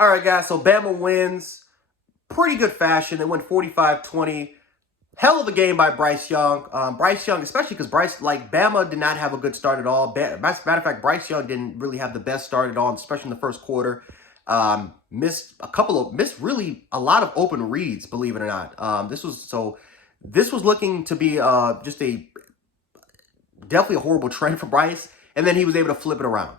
All right, guys, so Bama wins. Pretty good fashion. They win 45-20. Hell of a game by Bryce Young. Bryce Young, especially because Bama did not have a good start at all. Matter of fact, Bryce Young didn't really have the best start at all, especially in the first quarter. Missed really a lot of open reads, believe it or not. This was looking to be definitely a horrible trend for Bryce, and then he was able to flip it around.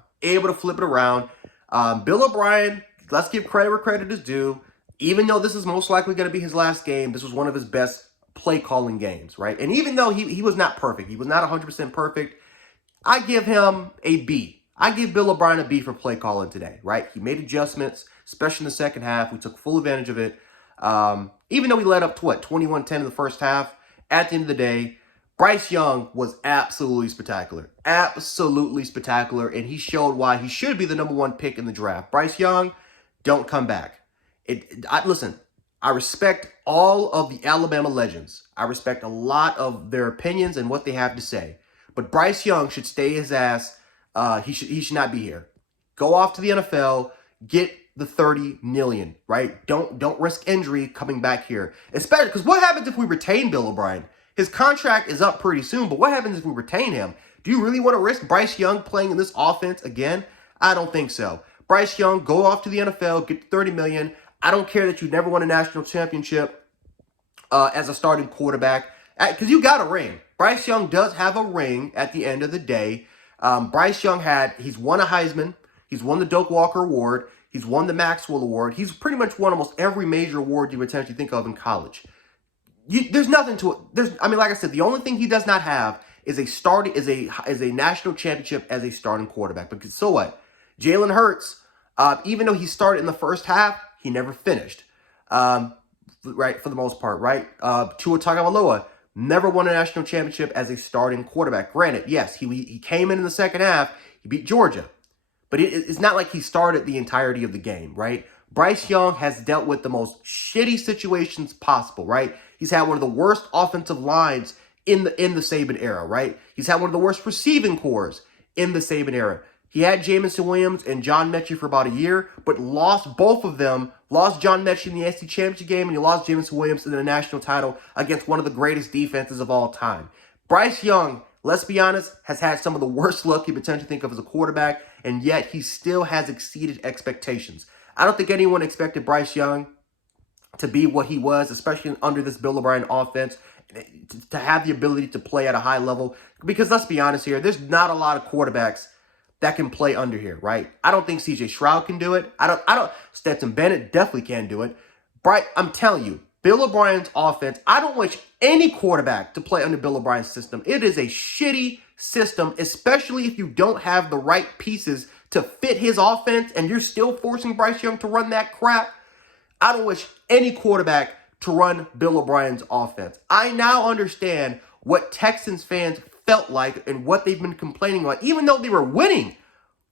Bill O'Brien, let's give credit where credit is due. Even though this is most likely going to be his last game, this was one of his best play calling games, right? And even though he was not perfect, he was not 100% perfect, I give him a B. I give Bill O'Brien a B for play calling today, right? He made adjustments, especially in the second half. We took full advantage of it. Even though we led up to 21-10 in the first half, at the end of the day, Bryce Young was absolutely spectacular. Absolutely spectacular, and he showed why he should be the number one pick in the draft. Bryce Young, don't come back. Listen, I respect all of the Alabama legends. I respect a lot of their opinions and what they have to say. But Bryce Young should stay his ass. He should not be here. Go off to the NFL, get the $30 million, right? Don't risk injury coming back here. Especially because what happens if we retain Bill O'Brien? His contract is up pretty soon, but what happens if we retain him? Do you really want to risk Bryce Young playing in this offense again? I don't think so. Bryce Young, go off to the NFL, get the $30 million. I don't care that you never won a national championship as a starting quarterback, because you got a ring. Bryce Young does have a ring at the end of the day. Bryce Young he's won a Heisman. He's won the Doak Walker Award. He's won the Maxwell Award. He's pretty much won almost every major award you would potentially think of in college. There's nothing to it. Like I said, the only thing he does not have is a national championship as a starting quarterback. Because so what? Jalen Hurts, even though he started in the first half, he never finished, right, for the most part, right? Tua Tagovailoa never won a national championship as a starting quarterback. Granted, yes, he came in the second half, he beat Georgia. But it's not like he started the entirety of the game, right? Bryce Young has dealt with the most shitty situations possible, right? He's had one of the worst offensive lines in the Saban era, right? He's had one of the worst receiving cores in the Saban era. He had Jamison Williams and John Mechie for about a year, but lost both of them. Lost John Mechie in the SEC Championship game, and he lost Jamison Williams in the national title against one of the greatest defenses of all time. Bryce Young, let's be honest, has had some of the worst luck you potentially think of as a quarterback, and yet he still has exceeded expectations. I don't think anyone expected Bryce Young to be what he was, especially under this Bill O'Brien offense, to have the ability to play at a high level. Because let's be honest here, there's not a lot of quarterbacks that can play under here, right? I don't think C.J. Stroud can do it. Stetson Bennett definitely can't do it. I'm telling you, Bill O'Brien's offense, I don't wish any quarterback to play under Bill O'Brien's system. It is a shitty system, especially if you don't have the right pieces to fit his offense and you're still forcing Bryce Young to run that crap. I don't wish any quarterback to run Bill O'Brien's offense. I now understand what Texans fans felt like and what they've been complaining about. Even though they were winning,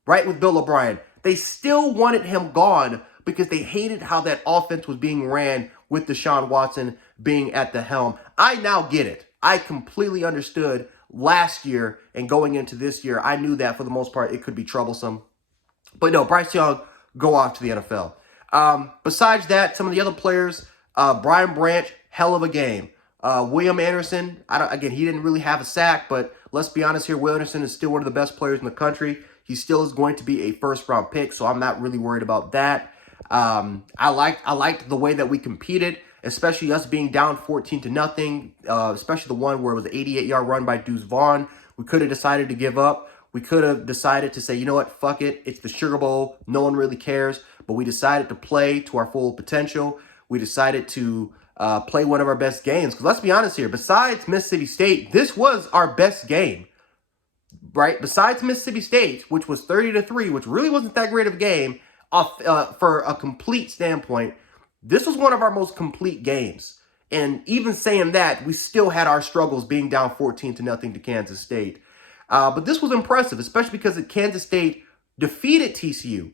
right, with Bill O'Brien, they still wanted him gone because they hated how that offense was being ran with Deshaun Watson being at the helm. I now get it. I completely understood last year and going into this year. I knew that for the most part it could be troublesome. But no, Bryce Young, go off to the NFL. Besides that, some of the other players, Brian Branch, hell of a game. William Anderson, he didn't really have a sack, but let's be honest here, Will Anderson is still one of the best players in the country. He still is going to be a first-round pick, so I'm not really worried about that. I liked the way that we competed, especially us being down 14-0, especially the one where it was an 88-yard run by Deuce Vaughn. We could have decided to give up. We could have decided to say, you know what, fuck it. It's the Sugar Bowl. No one really cares. But we decided to play to our full potential. We decided to play one of our best games. Because let's be honest here, besides Mississippi State, this was our best game, right? Besides Mississippi State, which was 30-3, which really wasn't that great of a game for a complete standpoint, this was one of our most complete games. And even saying that, we still had our struggles being down 14-0 to Kansas State. But this was impressive, especially because Kansas State defeated TCU.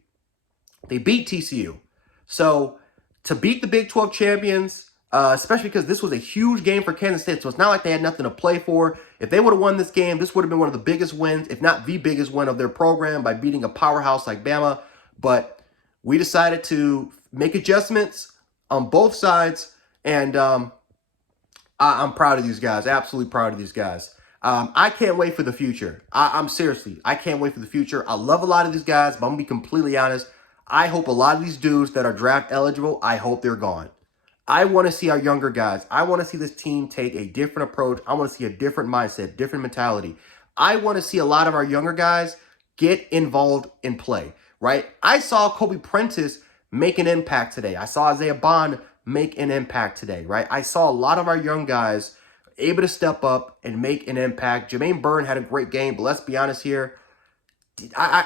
They beat TCU. So to beat the Big 12 champions, especially because this was a huge game for Kansas State, so it's not like they had nothing to play for. If they would have won this game, this would have been one of the biggest wins, if not the biggest win of their program by beating a powerhouse like Bama. But We decided to make adjustments on both sides, and I'm proud of these guys. Absolutely proud of these guys. I can't wait for the future. I'm seriously, I can't wait for the future. I love a lot of these guys, but I'm going to be completely honest. I hope a lot of these dudes that are draft eligible, I hope they're gone. I want to see our younger guys. I want to see this team take a different approach. I want to see a different mindset, different mentality. I want to see a lot of our younger guys get involved in play, right? I saw Kobe Prentice make an impact today. I saw Isaiah Bond make an impact today, right? I saw a lot of our young guys able to step up and make an impact. Jermaine Byrne had a great game, but let's be honest here. I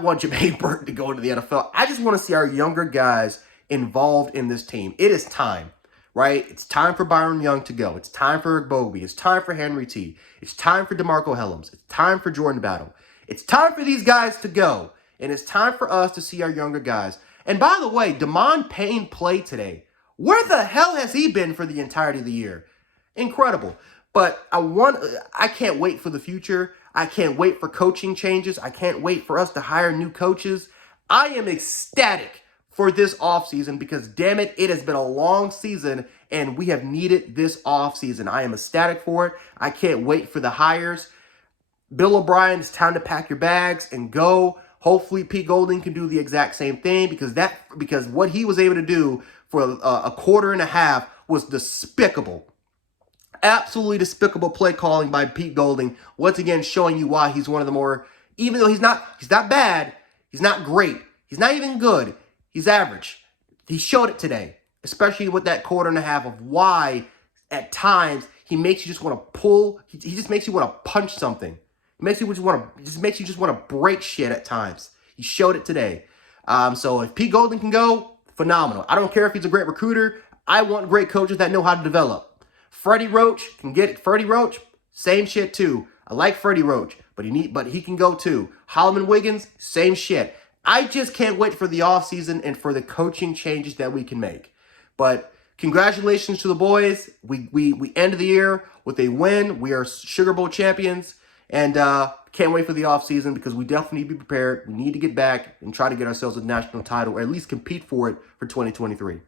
want Jermaine Byrne to go into the NFL. I just want to see our younger guys involved in this team. It is time, right? It's time for Byron Young to go. It's time for Rick Bogby. It's time for Henry T. It's time for DeMarco Hellams. It's time for Jordan Battle. It's time for these guys to go. And it's time for us to see our younger guys. And by the way, Damon Payne played today. Where the hell has he been for the entirety of the year? Incredible. But I can't wait for the future. I can't wait for coaching changes. I can't wait for us to hire new coaches. I am ecstatic for this offseason because, damn it, it has been a long season and we have needed this offseason. I am ecstatic for it. I can't wait for the hires. Bill O'Brien, it's time to pack your bags and go. Hopefully Pete Golding can do the exact same thing because what he was able to do for a quarter and a half was despicable. Absolutely despicable play calling by Pete Golding. Once again, showing you why he's one of the more, even though he's not bad, he's not great, he's not even good, he's average. He showed it today, especially with that quarter and a half of why at times he makes you just want to pull, he just makes you want to punch something. It makes you just want to break shit at times. He showed it today. So if Pete Golding can go, phenomenal. I don't care if he's a great recruiter. I want great coaches that know how to develop. Freddie Roach can get it. Freddie Roach, same shit too. I like Freddie Roach, but he can go too. Holloman Wiggins, same shit. I just can't wait for the offseason and for the coaching changes that we can make. But congratulations to the boys. We end the year with a win. We are Sugar Bowl champions. And can't wait for the offseason because we definitely need to be prepared. We need to get back and try to get ourselves a national title or at least compete for it for 2023.